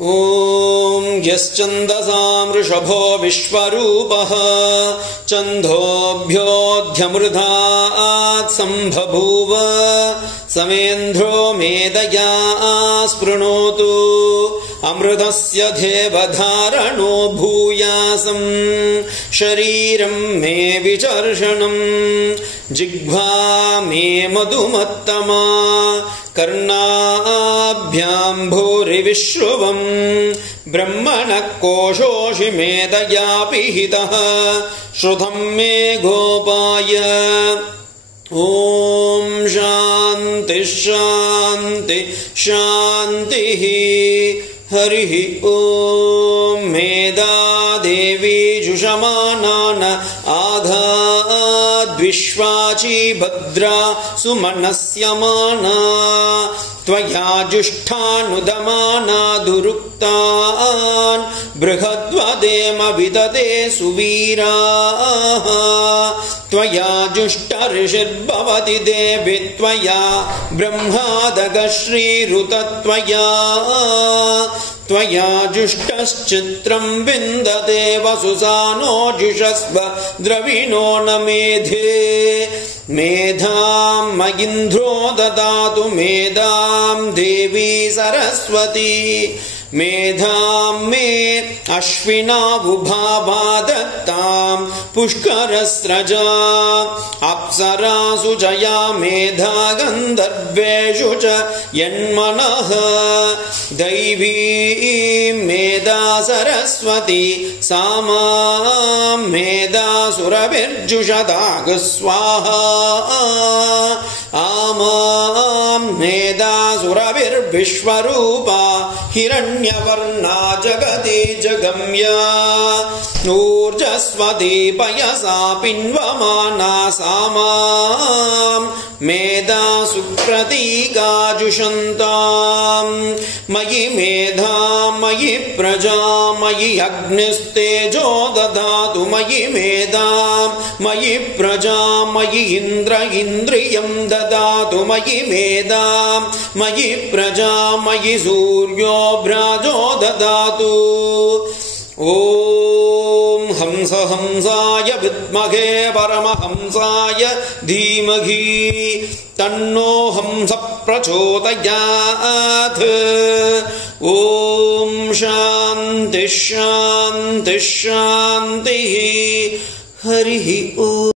ॐ यश्चन्दसां वृषभो विश्वरूपः छन्दोभ्योऽध्यमृधात् सम्बभूव समेन्ध्रो मेदया स्पृणोतु अमृतस्य देवधारणो भूयासं शरीरं मे विचर्षणं जिह्वा मे मधुमत्तमा कर्णाभ्यां भूरिविश्रुवं ब्रह्मणः कोशोऽसि मेदया पिहितः श्रुतं मे गोपाय ॐ शान्ति शान्ति शान्तिः हरिः ॐ मेधा देवी जुषमानान आघाद्विश्वाची भद्रा सुमनस्यमाना त्वया जुष्ठानुदमाना दुरुक्तान् बृहद्वदेम विदते सुवीराः त्वया जुष्टऋषिर्भवति देवि त्वया ब्रह्मादगश्रीरुतत्वया त्वया जुष्टश्चित्रं विन्दते वसुसानो जुषस्व द्रविणो न मेधे मेधां मयिन्द्रो ददातु मेधां देवी सरस्वती मेधां मे अश्विनावुभावा दत्तां पुष्करस्रजा अप्सरासु च या मेधा गन्धर्वेषु च यन्मनः दैवी मेधा सरस्वती सा मां मेधासुरभिर्जुषदाग स्वाहा आमां मेधासुरभिर्विश्वरूपा हिरण्यवर्णा जगति जगम्या ऊर्जस्वती पयसा पिन्वमाना सा मां मेधा सुप्रतीकाजुषन्तां मयि मेधा मयि प्रजा मयि अग्निस्तेजो ददातु मयि मेधा मयि प्रजा मयि इन्द्र इन्द्रियं ददातु मयि मेधा मयि प्रजा मयि सूर्यो भ्राजो ददातु ॐ हंस हंसाय विद्महे परमहंसाय धीमहि तन्नो हंस प्रचोदयात् ॐ शान्ति शान्ति शान्तिः हरिः ॐ।